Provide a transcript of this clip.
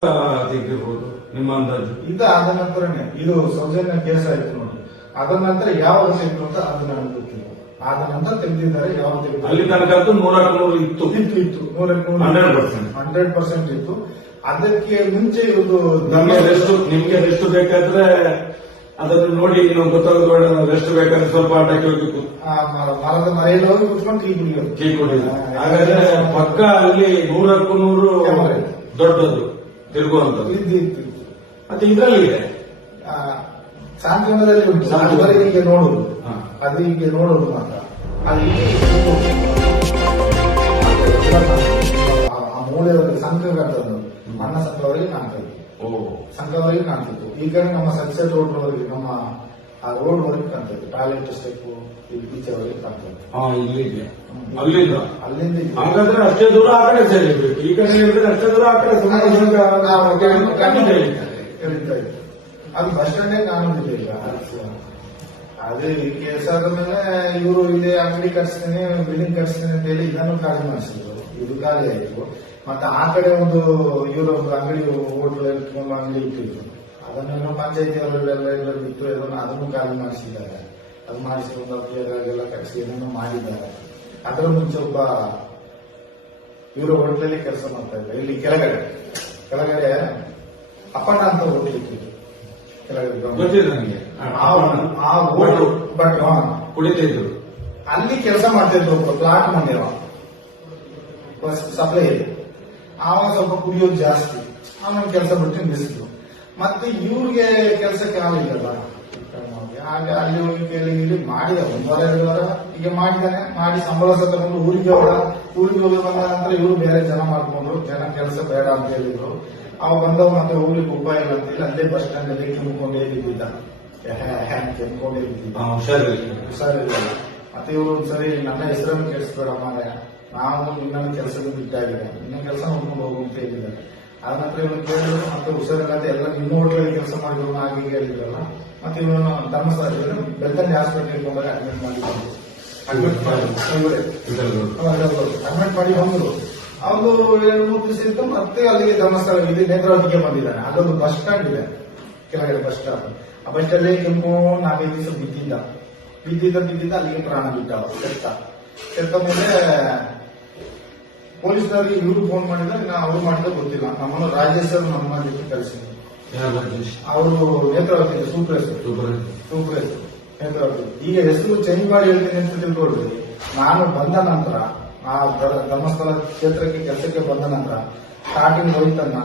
ತೆಗೆದಿರ್ಬೋದು ನಿಮ್ಮ ಅಂದಾಜು? ಇದು ಆದ ನಂತರನೇ ಇದು ಸೌಜನ್ಯ ಕೇಸ್ ಆಯ್ತು ನೋಡಿ. ಅದ ನಂತರ ಯಾವಾಗ ತೆಗೆದು ಅಂತ ಅದು ನನಗೆ ಗೊತ್ತಿಲ್ಲ. ಆದ ನಂತರ ತೆಗೆದಿದ್ದಾರೆ ಯಾವಾಗ ಅಲ್ಲಿ ತನಕ ನೂರಕ್ಕೆ ನೂರು ಇತ್ತು. ಇತ್ತು ಇತ್ತು. ನೂರಕ್ಕೆ ನೂರು 100%. ಹಂಡ್ರೆಡ್ ಪರ್ಸೆಂಟ್ ಇತ್ತು. ಅದಕ್ಕೆ ಮುಂಚೆ ಇವರು ನಮಗೆ ರೆಸ್ಟ್ ನಿಮ್ಗೆ ರೆಸ್ಟ್ ಬೇಕಾದ್ರೆ ಅದನ್ನು ನೋಡಿ ನೀವು ಗೊತ್ತಾಗೋದು ರೆಸ್ಟ್ ಬೇಕಾದ್ರೆ ಸ್ವಲ್ಪ ಆಟಕ್ಕೆ ಹೋಗಿತ್ತು ಆ ಮರ- ಮರದ ಮರೆಯಲ್ಲಿ ಹೋಗಿ ಕುತ್ಕೊಂಡು ಟೀ ಕುಡಿಯೋದು. ಟೀ ಕುಡಿಯೋದು. ಹಾಗಾದ್ರೆ ಪಕ್ಕ ಅಲ್ಲಿ ನೂರಕ್ಕೂ ನೂರು ದೊಡ್ಡದು. ತಿರುಗುವಂತದ್ದು ಇದ್ದು ಇತ್ತು ಇತ್ತು ಮತ್ತೆ ಇದರಲ್ಲಿ ಇದೆ. ಆ, ಸಾಂತ್ವನದಲ್ಲಿ ಉಂಟು. ಅದುವರೆಗೆ ಅದು ಹೀಗೆ ನೋಡುದು ಹಾ. ಅದು ಹೀಗೆ ನೋಡುವುದು ಮಾತ್ರ. ಅಲ್ಲಿ ಆ- ಆ ಸಂಘ ಕಾಣ್ತದೆ ಅನ್ನ ಸಂಘವರೆಗೆ ಕಾಣ್ತದೆ. ಓ. ಸಂಘವರೆಗೆ ಕಾಣ್ತಿತ್ತು. ಈಗ ನಮ್ಮ ಸಕ್ಸೆಸ್ ರೋಡ್ ನಮ್ಮ ಆ ರೋಡ್ ವರೆಗೆ ಕಾಣ್ತದೆ. ಟಾಯ್ಲೆಟ್ ಸ್ಟೆಪ್ ಈಚೆವರೆಗೆ ಕಾಣ್ತದೆ. ಹಾ ಇಲ್ಲಿದೆ ಅಲ್ಲಿಂದ? ಅಲ್ಲಿಂದ ಇಲ್ಲಿ. ಹಾಗಾದ್ರೆ ಅಷ್ಟೇ ದೂರ ಆ ಕಡೆ ಸರಿ ಇರ್ಬೇಕು. ಈ ಕಡೆ ಇದ್ರೆ ಅಷ್ಟೇ ದೂರ ಆ ಕಡೆ ಸುಮಾರು ನಾವು ಹೇಳ್ತಾರೆ. ಇದ್ದೆ. ಅದು ಬಸ್ ಸ್ಟ್ಯಾಂಡೇ ಕಾಣುದಿಲ್ಲ ಈಗ. ಅದೇ ಈ ಕೇಸ್ ಆದ ಮೇಲೆ ಇವರು ಇಲ್ಲಿ ಅಂಗಡಿ ಕಟ್ಸ್ತೇನೆ ಬಿಲ್ಡಿಂಗ್ ಕಟ್ಸ್ತೇನೆ ಅಂತ ಹೇಳಿ ಇದನ್ನು ಖಾಲಿ ಮಾಡಿಸಿದ್ರು. ಇದು ಖಾಲಿ ಆಯ್ತು. ಮತ್ತೆ ಆ ಕಡೆ ಒಂದು ಇವರು ಒಂದು ಅಂಗಡಿ ಹೋಟ್ಲು ಇಟ್ಕೊಂಡು ಅಂಗಡಿ ಇಟ್ಟಿದ್ರು. ಅದನ್ನೆಲ್ಲ ಪಂಚಾಯತಿ ಅವರೆಲ್ಲ ಎಲ್ಲ ಬಿಟ್ಟು ಅದನ್ನು ಅದನ್ನು ಖಾಲಿ ಮಾಡಿಸಿದ್ದಾರೆ. ಅದು ಮಾಡಿಸಿ ಒಂದು ಅಪ್ಪಿಯಾಗೆಲ್ಲ ಕಟ್ಸಿ ಏನನ್ನು ಮಾಡಿದ್ದಾರೆ. ಅದರ ಮುಂಚೆ ಒಬ್ಬ ಇವರು ಹೋಟ್ಲಲ್ಲಿ ಕೆಲಸ ಮಾಡ್ತಾ ಇದ್ದಾರೆ ಇಲ್ಲಿ ಕೆಳಗಡೆ ಕೆಳಗಡೆ ಅಪ್ಪಣ್ಣ ಅಂತ ಹೋಟೆಲ್ ಇಟ್ಟಿದ್ರು ಕೆಳಗಡೆ ಆ ಬಟ್. ಕುಡಿತಿದ್ರು ಅಲ್ಲಿ ಕೆಲಸ ಮಾಡ್ತಿದ್ರು ಒಬ್ಬ ಪ್ಲಾಟ್ ಮಂದಿರ ಸಪ್ಲೈ ಇದೆ ಆವಾಗ ಸ್ವಲ್ಪ ಕುಡಿಯೋದು ಜಾಸ್ತಿ. ಆಮೇಲೆ ಕೆಲಸ ಬಿಟ್ಟು ನಿಲ್ಲಿಸಿದ್ರು ಮತ್ತೆ ಇವ್ರಿಗೆ ಕೆಲಸಕ್ಕೆ ಆಗಲಿಲ್ಲ ಹಾಗೆ ಅಲ್ಲಿ ಹೋಗಿ ಕೇಳಿ ಇಲ್ಲಿ ಮಾಡಿದ ಒಂದು ವಾರ ಎರಡು ವಾರ ಈಗ ಮಾಡಿದಾನೆ ಮಾಡಿ ಸಂಬಳ ತಗೊಂಡು ಊರಿಗೆ ಹೋದ. ಊರಿಗೆ ಹೋಗಿ ಬಂದ ನಂತರ ಇವರು ಬೇರೆ ಜನ ಮಾಡ್ಕೊಂಡ್ರು. ಜನ ಕೆಲಸ ಬೇಡ ಅಂತ ಹೇಳಿದ್ರು. ಅವ ಬಂದವ ಮತ್ತೆ ಊರಿಗೆ ಉಪಾಯ ಇಲ್ಲ ಅಂತ ಹೇಳಿ ಅಲ್ಲೇ ಬಸ್ ಸ್ಟ್ಯಾಂಡ್ ಅಲ್ಲಿ ಕೆಮ್ಕೊಂಡೇ ಬಿದ್ದಿದ್ದ. ಕೆಮ್ಕೊಂಡೇ ಬಿದ್ದಿದ್ದ. ಹಾ, ಹುಷಾರಿಲ್ಲ ಹುಷಾರಿಲ್ಲ ಮತ್ತೆ ಇವರು ಸರಿ ನನ್ನ ಹೆಸರನ್ನು ಕೆಡಿಸ್ಬೇಡ ಮಾರಾಯ ನಾವು ಇನ್ನೊಂದು ಕೆಲಸದಿಂದ ಬಿಟ್ಟಾಗಿದೆ. ನಿನ್ನ ಕೆಲಸ ನೋಡ್ಕೊಂಡು ಹೋಗು ಅಂತ ಹೇಳಿದ್ದಾರೆ. ಆದ ನಂತರ ಇವನು ಕೇಳಿದ್ರು ಮತ್ತೆ ಹುಷಾರಿಲ್ಲದೆ ಎಲ್ಲ ನಿಮ್ಮ ಹೋಟೆಲ್ ಕೆಲಸ ಮಾಡಿದ್ರು ಹಾಗೆ ಹೇಳಿದ್ರಲ್ಲ. ಮತ್ತೆ ಇವನು ಧರ್ಮಸ್ಥಳ ಬೆಳ್ತಂಡಿ ಹಾಸ್ಪಿಟಲ್ ಬಂದಾಗ ಅಡ್ಮಿಟ್ ಮಾಡಿದ್ರು. ಅಡ್ಮಿಟ್ ಮಾಡಿ. ಮಾಡಿ ಬಂದ್ರು. ಅವರು ಎರಡು, ಮೂರು ದಿವಸ ಇತ್ತು ಮತ್ತೆ ಅಲ್ಲಿಗೆ ಧರ್ಮಸ್ಥಳ ಇಲ್ಲಿ ನೇತ್ರಾವತಿಗೆ ಬಂದಿದ್ದಾನೆ ಅದೊಂದು ಬಸ್ ಸ್ಟ್ಯಾಂಡ್ ಇದೆ. ಕೆಳಗಡೆ ಬಸ್ ಸ್ಟಾಂಡ್ ಆ ಬಸ್ ಸ್ಟ್ಯಾಂಡ್ ಕೆಂಪು ನಾಲ್ಕೈದು ದಿವಸ ಬಿದ್ದಿದ್ದ. ಬಿದ್ದಿದ್ದ ಬಿದ್ದಿದ್ದ ಅಲ್ಲಿಗೆ ಪ್ರಾಣ ಬಿಟ್ಟ ಕೆತ್ತ. ಕೆತ್ತ ಮೇಲೆ ಪೊಲೀಸ್ನವರಿಗೆ ಇವರು ಫೋನ್ ಮಾಡಿದ್ರೆ ನಾ ಅವ್ರು ಮಾಡಿದ್ರೆ ಗೊತ್ತಿಲ್ಲ. ನಮ್ಮನ್ನು ರಾಜೇಶ್ ಅವರು ನಮ್ಮ ಜೊತೆ ಕಳಿಸಿದ್ರು? ಅವರು Netravati super super. Super Netravati. ಈಗ ಹೆಸರು ಚೇಂಜ್ ಮಾಡಿ ಹೇಳ್ತೀನಿ ಅಂತ ತಿಳ್ಕೊಳ್ರಿ. ನಾನು ಬಂದ ನಂತರ ಆ ಧರ್ಮಸ್ಥಳ ಕ್ಷೇತ್ರಕ್ಕೆ ಕೆಲಸಕ್ಕೆ ಬಂದ ನಂತರ ಸ್ಟಾರ್ಟಿಂಗ್ ರೋಹಿತನ್ನ